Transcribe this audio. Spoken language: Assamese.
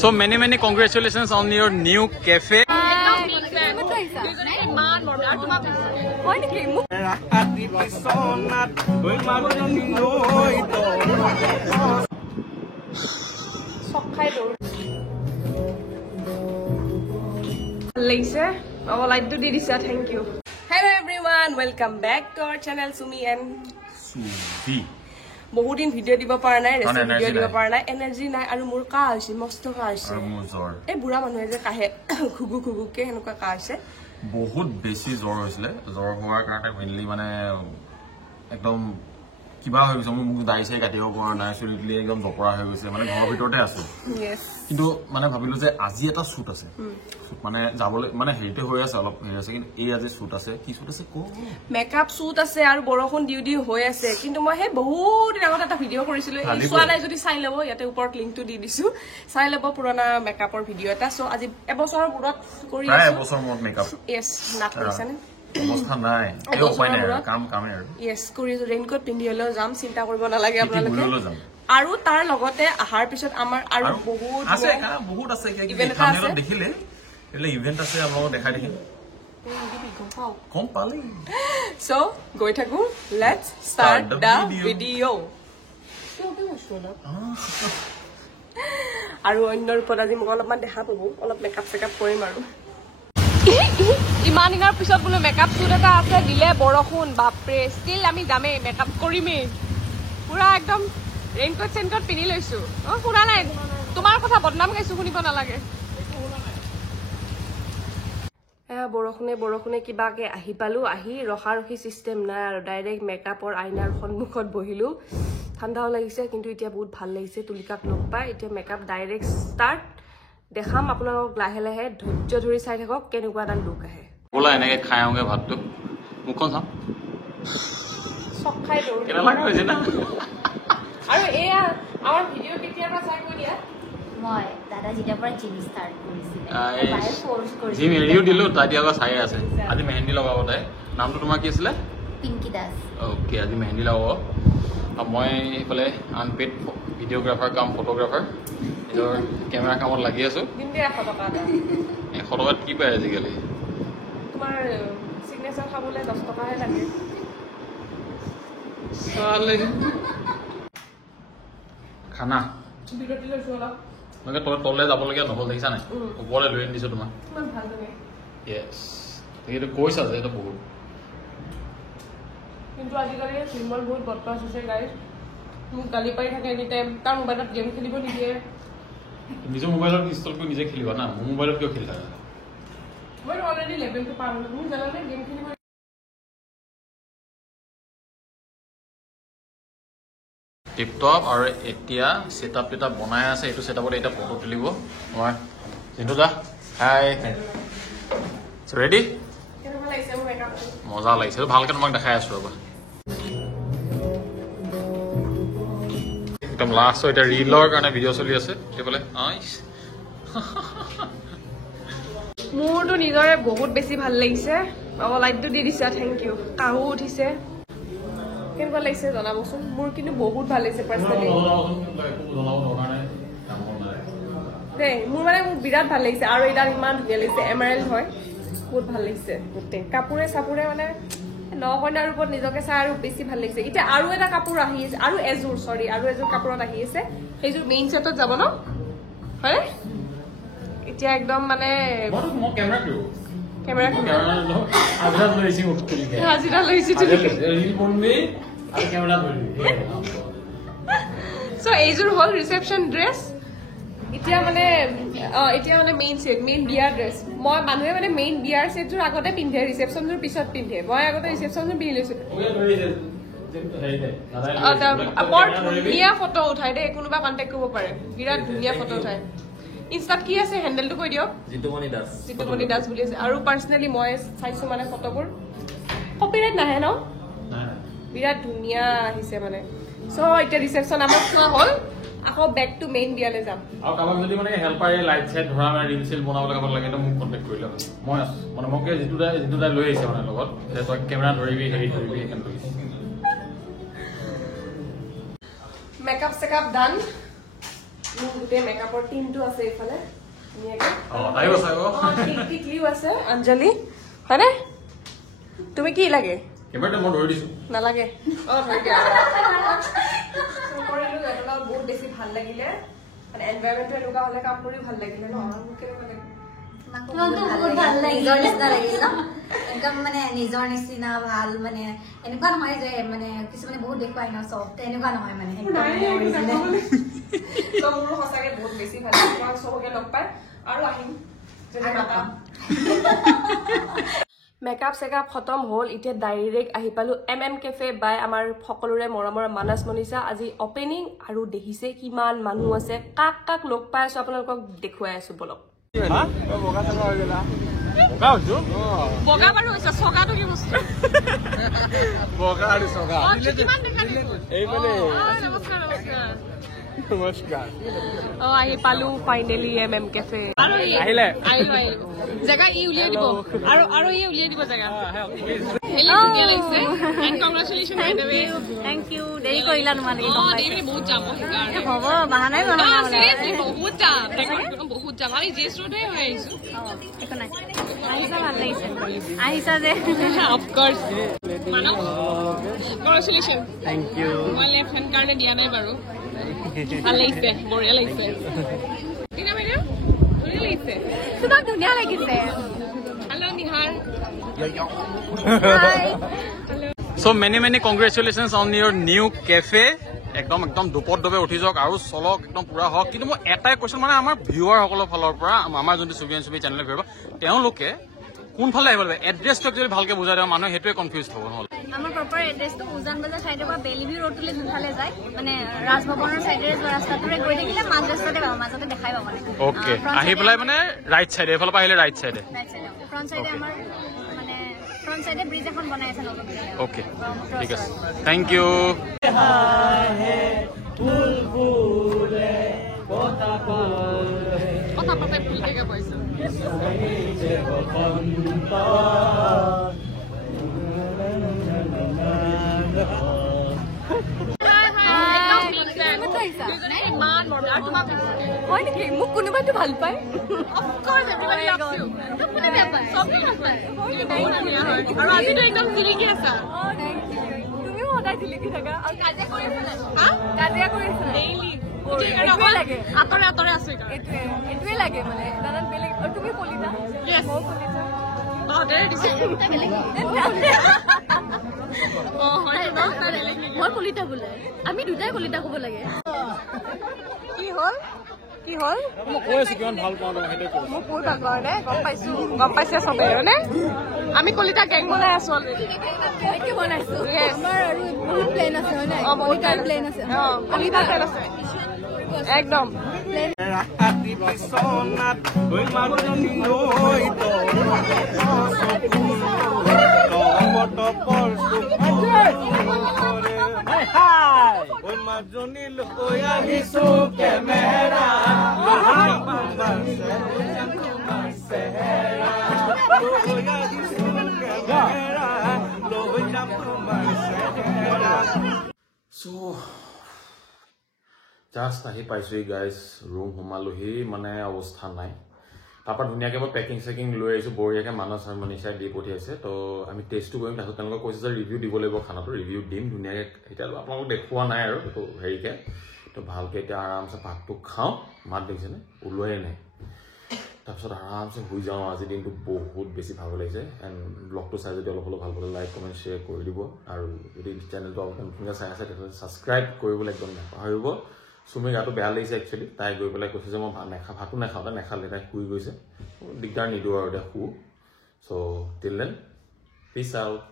So many congratulations on your new cafe. Thank you. Hello everyone, welcome back to our channel Sumi and Suvi. বহুত দিন ভিডিও দিব পাৰা নাই, ৰেচিপি ভিডিও দিব পাৰা নাই, এনাৰ্জি নাই আৰু মোৰ কা হৈছে, মস্ত কা হৈছে। আৰু মোৰ জ্বৰ। এই বুঢ়া মানুহে যে কাহে খুগুকে হেনকা কা হৈছে। বহুত বেছি জ্বৰ হৈছিল। জ্বৰ হোৱাৰ কাৰণে মেইনলি মানে একদম কিবা হৈ গৈছে, মোক দাই চাই কাটিব পৰা নাই, চুলিটুলি একদম জপৰা হৈ গৈছে, মানে ঘৰৰ ভিতৰতে আছো। কিন্তু মানে ভাবিলো যে আজি এটা শ্বুট আছে, মানে যাবলৈ মানে হেৰিতে হৈ আছে, অলপ হেৰি আছে, কিন্তু এই আজি শ্বুট আছে। কি শ্বুট আছে কো? মেকআপ শ্বুট আছে আৰু বৰষুণ দিউ হৈ আছে। কিন্তু মই সেই বহুত দিন আগত এটা ভিডিও কৰিছিলো, চোৱা নাই যদি চাই ল'ব, ইয়াতে ওপৰত লিংকটো দি দিছো, চাই ল'ব পুৰণা মেকআপৰ ভিডিও এটা। সো আজি এবছৰৰ মূৰত কৰি আছো, এবছৰ মূৰত মেকআপ। ইয়েছ, না কৰিছানে? অৱস্থা নাই, এই উপায় নাই, কামে আৰু। ইয়েছ, কৰি ৰেইনকোট পিন্ধি হলেও যাম, চিন্তা কৰিব নালাগে আপোনালোকে। আৰু তাৰ লগতে আহাৰ পিছত আমাৰ আৰু বহুত আছে দেখিলে ইভেন্ট আছে, আপোনালোকক দেখাই দেখিম। গম পালে। So, গৈ থাকো, let's start the video. আৰু অন্য ৰূপত আজি মোক অলপমান দেখা পাব, অলপ মেকআপ চেকআপ কৰিম আৰু। ইমান দিনৰ পিছত বোলো মেকআপ শ্বুট এটা আছে, দিলে বৰষুণ, বাপৰে, ষ্টিল আমি যামেই, মেকআপ কৰিমেই। পুৰা একদম ৰেইনকোট চেইনকোট পিন্ধি লৈছো। শুনা নাই, তোমাৰ কথা বদনাম গাইছো, শুনিব নালাগে। বৰষুণে কিবাকে আহি পালো, আহি ৰখি চিষ্টেম নাই আৰু ডাইৰেক্ট মেকআপৰ আইনাৰ সন্মুখত বহিলো। ঠাণ্ডাও লাগিছে, কিন্তু এতিয়া বহুত ভাল লাগিছে তুলিকাক লগ পাই। এতিয়া মেকআপ ডাইৰেক্ট ষ্টাৰ্ট, দেখাম আপোনালোকক লাহে লাহে, ধৈৰ্য ধৰি চাই থাকক কেনেকুৱা এটা লুক আহে। ব'লা এনেকে খাই আহোগে ভাতটো, মুখখন চাম। চক খাই দৌৰ আৰু এয়া আমাৰ ভিডিঅ' কেতিয়াবা চাই কৈ দিয়া। মই দাদা যেতিয়াৰ পৰা জিম ষ্টাৰ্ট কৰিছিলে, জিম এৰিও দিলো, তাই এতিয়া চাই আছে। আজি মেহেন্দি লগাব তাই। নামটো তোমাৰ কি আছিলে? পিংকি দাস। অ'কে, আজি মেহেন্দি লগাব। মই এইফালে আনপেইড ভিডিঅ'গ্ৰাফাৰ কাম ফটোগ্ৰাফাৰ, নিজৰ কেমেৰা কামত লাগি আছো। 100 টকাত কি পায় আজিকালি? তোমাৰ চিগনেচাৰ খাবলৈ 10 টকাহে লাগে। খানা বিৰতি লৈছো অলপ। তললৈ যাবলগীয়া নহ'ল, দেখিছা নাই? ওপৰলৈ লৈ আনি দিছো তোমাক। ইমান ভাল লাগে। য়েছ, সেইটো কৈছা যে এইটো বহুত। কিন্তু আজিকালি চিম্বল বহুত বদমাছ হৈছে গাইজ, মোক গালি পাৰি থাকে এনি টাইম, তাৰ মোবাইলত গেম খেলিব নিদিয়ে। নিজৰ মোবাইলত ইনষ্টল কৰি নিজে খেলিবা না, মোৰ মোবাইলত কিয় খেলি থাকা? মই অলৰেডি লেভেলটো পাৰ হ'লো, মোক জানানে গেম খেলিব। টিপটপ। আৰু এতিয়া ছেটআপ টেটআপ বনাই আছে, এইটো ছেটআপত এতিয়া ফটো তুলিব মই। জিন্তু দা, হাই, ৰেডি? কেনেকুৱা লাগিছে মোৰ মেকআপটো? মজা লাগিছে, ভালকে তোমাক দেখাই আছো ৰবা। একদম লাষ্ট এতিয়া ৰিলৰ কাৰণে ভিডিঅ' চলি আছে সেইফালে। মোৰতো নিজৰে বহুত বেছি ভাল লাগিছে। লাইটটো দি দিছা, থেংক ইউ। কাহো উঠিছে, কেনেকুৱা লাগিছে জনাবচোন। মোৰ কিন্তু বহুত ভাল লাগিছে পাৰ্চনেলি দেই, মোৰ বিৰাট ভাল লাগিছে। আৰু এইডাল ইমান ধুনীয়া লাগিছে, এমাৰেল্ড হয়, বহুত ভাল লাগিছে। গোটেই কাপোৰে চাপোৰে মানে নকইনাৰ ৰূপত নিজকে চাই আৰু বেছি ভাল লাগিছে। এতিয়া আৰু এটা কাপোৰ আহি আছে, আৰু এযোৰ কাপোৰত আহি আছে, সেইযোৰ মেইন ছেটত যাব ন, হয়? এতিয়া একদম মানে হাজিৰা লৈছো। চ' এইযোৰ হ'ল ৰিচেপশ্যন ড্ৰেছ। এতিয়া মানে মেইন বিয়াৰ ড্ৰেছ। মই মানুহে মানে মেইন বিয়াৰ ছেটযোৰ আগতে পিন্ধে, ৰিচেপশ্যনযোৰ পিছত পিন্ধে। মই আগতে ৰিচেপশ্যনযোৰ পিন্ধি লৈছো। বৰ ধুনীয়া ফটো উঠাই দেই, কোনোবা কণ্টেক্ট কৰিব পাৰে, বিৰাট ধুনীয়া ফটো উঠাই। ইনষ্টাত কি আছে হেণ্ডেলটো কৈ দিয়ক। জিতুমণি দাস বুলি আছে। আৰু পাৰ্চনেলি মই চাইছো মানে ফটোবোৰ, কপিৰাইট নাহে ন, বিৰাট ধুনীয়া আহিছে মানে। চ' এতিয়া ৰিচেপশ্যন আমাৰ চোৱা হ'ল, আকৌ বেক টু মেইন বিয়ালৈ যাম। আৰু কাৰোবাক যদি মানে হেল্পাৰে লাইট চাইট ধৰা মানে ৰিল চিল বনাবলৈ কাৰোবাক লাগে, মোক কণ্টেক্ট কৰি লওক। মই আছো মানে, মোক যিটো তাই লৈ আহিছে মানে লগত, তই কেমেৰা ধৰিবি, হেৰি কৰিবি, সেইকাৰণে মেকআপ চেকআপ ডান। মোৰ গোটেই মেকআপৰ টিমটো আছে এইফালে টিকলিও আছে অঞ্জলি হয়নে তুমি কি লাগে নালাগে বহুত বেছি ভাল লাগিলে মানে এনভাইৰনমেন্টটো এনেকুৱা হলে কাম কৰি ভাল লাগিলে ন একদম মানে নিজৰ নিচিনা ভাল মানে এনেকুৱা নহয় যে মানে কিছুমানে বহুত দেখুৱাই ন চব তেনেকুৱা নহয় মানে মোৰো সঁচাকে বহুত বেছি ভাল লাগে তোমাক চবকে লগ পাই আৰু আহিম মেকআপ চেকআপ খতম হ'ল এতিয়া ডাইৰেক্ট আহি পালো MM কেফে বাই আমাৰ সকলোৰে মৰমৰ মানস মনিষা আজি অপেনিং আৰু দেখিছে কিমান মানুহ আছে কাক কাক লগ পাই আছো আপোনালোকক দেখুৱাই আছো বলক বগা বাৰু হৈছে চগাটো কি বস্তু বগা আৰু চগা কিমান দেখা দিব এইফালে নমস্কাৰ নমস্কাৰ আহি পালো ফাইনেলি MM কেফে আৰু আহিলে আহিলো জেগা ই উলিয়াই দিব আৰু ই উলিয়াই দিব জেগা ধুনীয়া লাগিছে and congratulation by the way thank you দেৰি কৰিলা তোমালোকে দেৰি বহুত যাম হ'ব বাহানাই বহুত যাম বহুত যাম আমি জেছ ৰোডে হৈ আহিছো একো নাই আহিছা ভাল লাগিছে আহিছা যে অফক'ৰ্চ মানৱ কংগ্ৰেচুলেশ্যন থেংক ইউ মই লেফ্ট হেণ্ড কাৰণে দিয়া নাই বাৰু ভাল লাগিছে বঢ়িয়া লাগিছে টিনা বাইদেউ ধুনীয়া লাগিছে তোমাক ধুনীয়া লাগিছে hello' Nihar So many congratulations on your new cafe. একদম দুপত দবে উঠি যাওক আৰু চলক একদম পুৰা হওক কিন্তু মই এটাই কোৱেশ্যন মানে আমাৰ ভিউৱাৰ সকলৰ ফালৰ পৰা আমাৰ যোনটো ছবি চেনেল ভিউৱাৰ তেওঁলোকে কোনফালে আহিব লাগিব এড্ৰেছটো একচুৱেলি ভালকে বুজাই দিব মানুহে সেইটোৱে কনফিউজ হ'ব নহ'লে আমাৰ প্ৰপাৰ এড্ৰেছটো উজান বজাৰ চাইডৰ পৰা বেলিভি ৰোডটোলৈ যোনফালে যায় মানে ৰাজভৱনৰ চাইডেৰে যোৱা ৰাস্তাটোৰে গৈ থাকিলে মাজ ৰাস্তাতে পাব মাজতে দেখাই পাব মানে অ'কে আহি পেলাই মানে ৰাইট চাইডে এইফালৰ পৰা আহিলে ৰাইট চাইডে ফ্ৰণ্ট চাইডে আমাৰ মানে ফ্ৰণ্ট চাইডে ব্ৰিজ এখন বনাই আছে নতুনকৈ অ'কে ঠিক আছে থেংক ইউ কথা পাতে ভুলকে কৈছো হয় নেকি মোক কোনোবাইতো ভাল পায় আৰু আজিতো একদম জিলিকি আছা তুমিও সদায় জিলিকি থাকা আৰু কাজিয়া কৰি আছা ডেইলি আঁতৰে আঁতৰে আছো এইটোৱে লাগে মানে দাদা বেলেগ তুমি কলিতা মই কলিতা বোলে আমি দুটাই কলিতা ক'ব লাগে কি হ'ল মই কৈ আছো কিমান ভাল পাওঁ সেইটোৱে কৈ মোক বহুত ভাল পাওঁ নে গম পাইছে চবে হয়নে আমি কলিতা গেং বনাই আছো অলৰেডি বনাইছো আমাৰ আৰু বহুত প্লেন আছে হয় নাই কলিতাৰ প্লেন আছে কলিতাৰ প্লেন আছে একদম জাষ্ট আহি পাইছোহি গাইজ ৰুম সোমালোহি মানে অৱস্থা নাই তাৰপৰা ধুনীয়াকৈ মই পেকিং চেকিং লৈ আহিছোঁ বঢ়িয়াকৈ মানস মনিষাই দি পঠিয়াইছে তো আমি টেষ্টটো কৰিম তাৰপিছত তেওঁলোকে কৈছে যে ৰিভিউ দিব লাগিব খানাটো ৰিভিউ দিম ধুনীয়াকৈ এতিয়া আপোনালোকক দেখুওৱা নাই আৰু এইটো হেৰিকৈ তো ভালকৈ এতিয়া আৰামছে ভাতটো খাওঁ মাত দেখিছেনে ওলোৱাই নাই তাৰপিছত আৰামছে শুই যাওঁ আজি দিনটো বহুত বেছি ভাল লাগিছে এণ্ড ব্লগটো চাই যদি অলপ ভাল পালে লাইক কমেণ্ট শ্বেয়াৰ কৰি দিব আৰু যদি চেনেলটো অলপ নতুনকৈ চাই আছে তেতিয়াহ'লে ছাবস্ক্ৰাইব কৰিবলৈ একদম নাপাহৰিব চুমিৰ গাটো বেয়া লাগিছে একচুৱেলি তাই গৈ পেলাই কৈছে যে মই ভাতো নাখাওঁ তাই নেখালে তাই শুই গৈছে দিগদাৰ নিদিওঁ আৰু এতিয়া শু চ' টিল দেন পিছ আউট